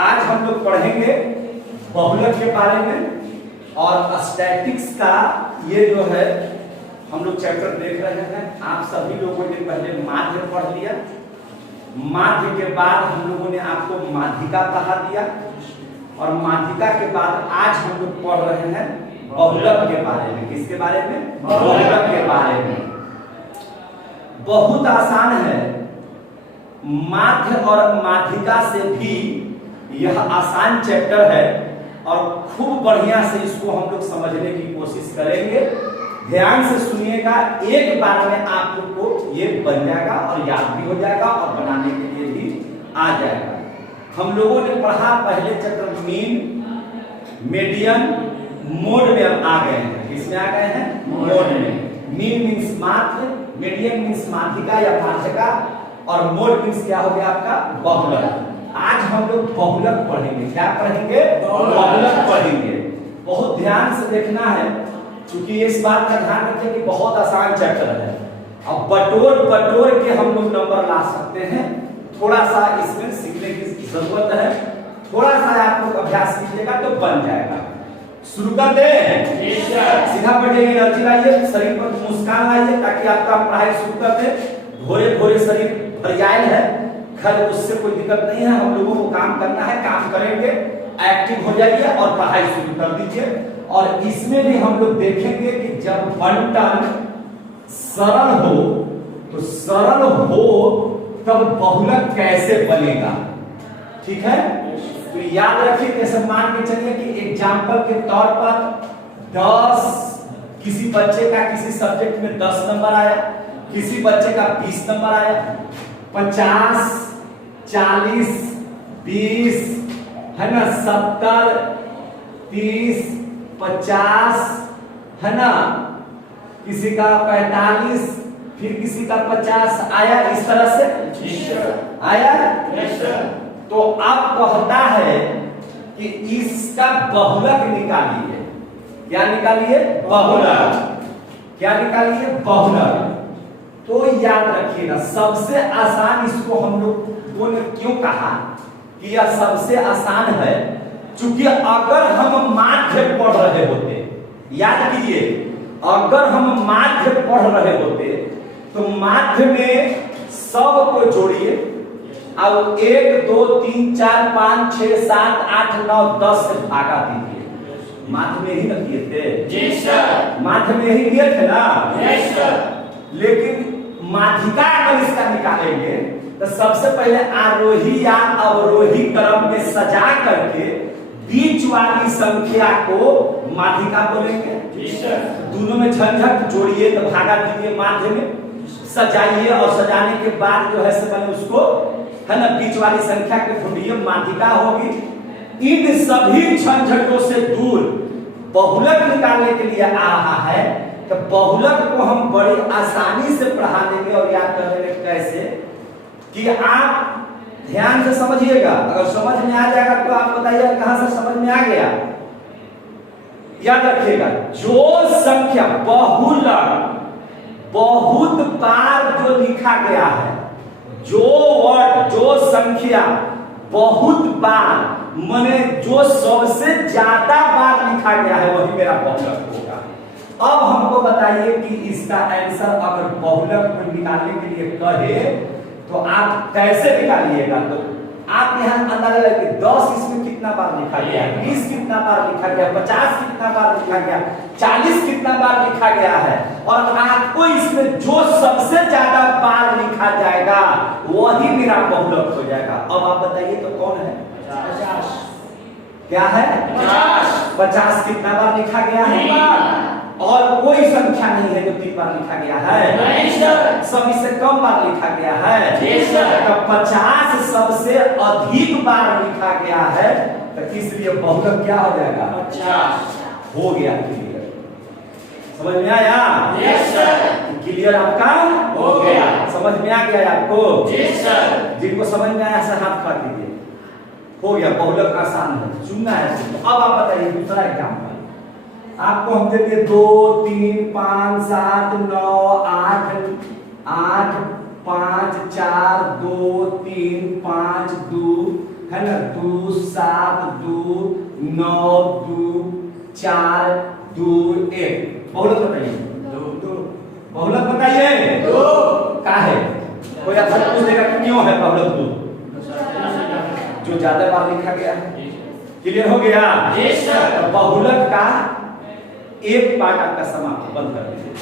आज हम लोग पढ़ेंगे बहुलक के बारे में और स्टैटिक्स का ये जो है हम लोग चैप्टर देख रहे हैं। आप सभी लोगों ने पहले माध्य पढ़ लिया, माध्य के बाद हम लोगों ने आपको माध्यिका पढ़ा दिया और माध्यिका के बाद आज हम लोग पढ़ रहे हैं बहुलक के बारे में। किसके बारे में? बहुलक के बारे में। बहुत आसान है, माध्य और माध्यिका से भी यह आसान चैप्टर है और खूब बढ़िया से इसको हम लोग समझने की कोशिश करेंगे। ध्यान से सुनिएगा, एक बार में आप लोग को ये बन जाएगा और याद भी हो जाएगा और बनाने के लिए भी आ जाएगा। हम लोगों ने पढ़ा पहले चैप्टर मीन, मीडियन, मोड में अब आ गए हैं। किसमें आ गए हैं? मोड में। मीन मीन्स माध्य, मीडियन मीन्स माध्यिका या माध्यिका और मोड मीन्स क्या हो गया आपका? बहुलक। आज हम लोग बहुलक पढ़ेंगे। क्या पढ़ेंगे? बहुलक पढ़ेंगे। बहुत ध्यान से देखना है क्योंकि इस बात का ध्यान रखें कि बहुत आसान चैप्टर है। अब बटोर के हम लोग नंबर ला सकते हैं। थोड़ा सा इसमें सीखने की जरूरत है, थोड़ा सा आप लोग अभ्यास कीजिएगा तो बन जाएगा। शुरू करते हैं। सीधा बढ़िए एनर्जी लाइए, शरीर पर मुस्कान लाइए ताकि आपका पढ़ाई शुरू कर दे। भोरे भोरे शरीर भरियाल है, खैर उससे कोई दिक्कत नहीं है। हम लोगों को काम करना है, काम करेंगे, एक्टिव हो जाइए और पढ़ाई शुरू कर दीजिए। और इसमें भी हम लोग देखेंगे कि जब बंटन सरल हो तो सरल हो तब बहुलक कैसे बनेगा। ठीक है, तो याद रखिए। जैसे मान के चलिए कि एग्जाम्पल के तौर पर 10 किसी बच्चे का किसी सब्जेक्ट में 10 नंबर आया, किसी बच्चे का 20 नंबर आया, 50, 40, 20 है ना, 70, 30, 50 है ना, किसी का 45, फिर किसी का 50 आया। इस तरह से आया। तो अब कहता है कि इसका बहुलक निकालिए। क्या निकालिए? बहुलक। क्या निकालिए? बहुलक। तो याद रखिएगा, सबसे आसान इसको हम लोगों ने क्यों कहा कि यह सबसे आसान है, क्योंकि अगर हम माध्य पढ़ रहे होते, याद कीजिए, अगर हम माध्य पढ़ रहे होते तो माध्य में सब को जोड़िए अब 1 2 3 4 5 6 7 8 9 10 से भागा दीजिए। माध्य में ही न किए थे? जी सर। माध्य में ही किए थे ना? Yes sir. लेकिन माध्यिका अगर इसका निकालेंगे तो सबसे पहले आरोही या अवरोही क्रम में सजा करके बीच वाली संख्या को माध्यिका बोलेंगे। जी सर। दोनों में झंझट जोड़िए तो भागा दीजिए, माध्य में सजाइए और सजाने के बाद जो है से मैंने उसको है ना बीच वाली संख्या के ढूंढिए, माध्यिका होगी। इन सभी झंझटों से दूर बहुलक निकालने के लिए आ रहा है। तो बहुलक को हम बड़ी आसानी से पढ़ा देंगे और याद कर लेंगे। कैसे कि आप ध्यान से समझिएगा, अगर समझ में आ जाएगा तो आप बताइए कहां से समझ में आ गया। याद रखिएगा, जो संख्या बहुलक बहुत बार जो लिखा गया है, जो वर्ड जो संख्या बहुत बार माने जो सबसे ज्यादा बार लिखा गया है वही मेरा बहुलक होगा। अब हमको बताइए कि इसका आंसर अगर बहुलक में निकालने के लिए कहे तो आप कैसे निकालिएगा। तो आप यहाँ अंदाजा लगाइए, 10 इसमें कितना बार लिखा गया, 20 कितना बार लिखा गया, 50 कितना बार लिखा गया, 40 कितना बार लिखा गया है। और आपको इसमें जो सबसे ज्यादा बार लिखा जाएगा वही मेरा बहुलक हो जाएगा। अब आप बताइए तो कौन है? 50। क्या है? 50। 50 कितना बार लिखा गया है? और कोई संख्या नहीं है जो 3 बार लिखा गया है? नहीं सर। सब इससे कम बार लिखा गया है? जी सर। तो 50 सबसे अधिक बार लिखा गया है, तो इसलिए बहुलक क्या हो जाएगा? 50 हो गया। क्लियर? समझ में आया? Yes sir. क्लियर आपका हो गया? समझ में आ गया आपको? जी सर। जिनको समझ में आया सर हाथ खड़ा कीजिए। हो गया, बहुलक आसान है, चुनना है। तो अब आप बताइए दूसरा एग्जाम्पल आपको हम दे दिए 2 3 5 7 9 8 8 5 4 2 3 5 2 है ना, 2 7 2 9 2 4 2 1। बहुलक बताइए। बहुलक बताइए। का है? कोई आपसे पूछ देगा कि क्यों है बहुलक 2? जो ज्यादा बार लिखा गया है। क्लियर हो गया? बहुलक का एक पार्ट आपका समाप्त, बंद कर दीजिए।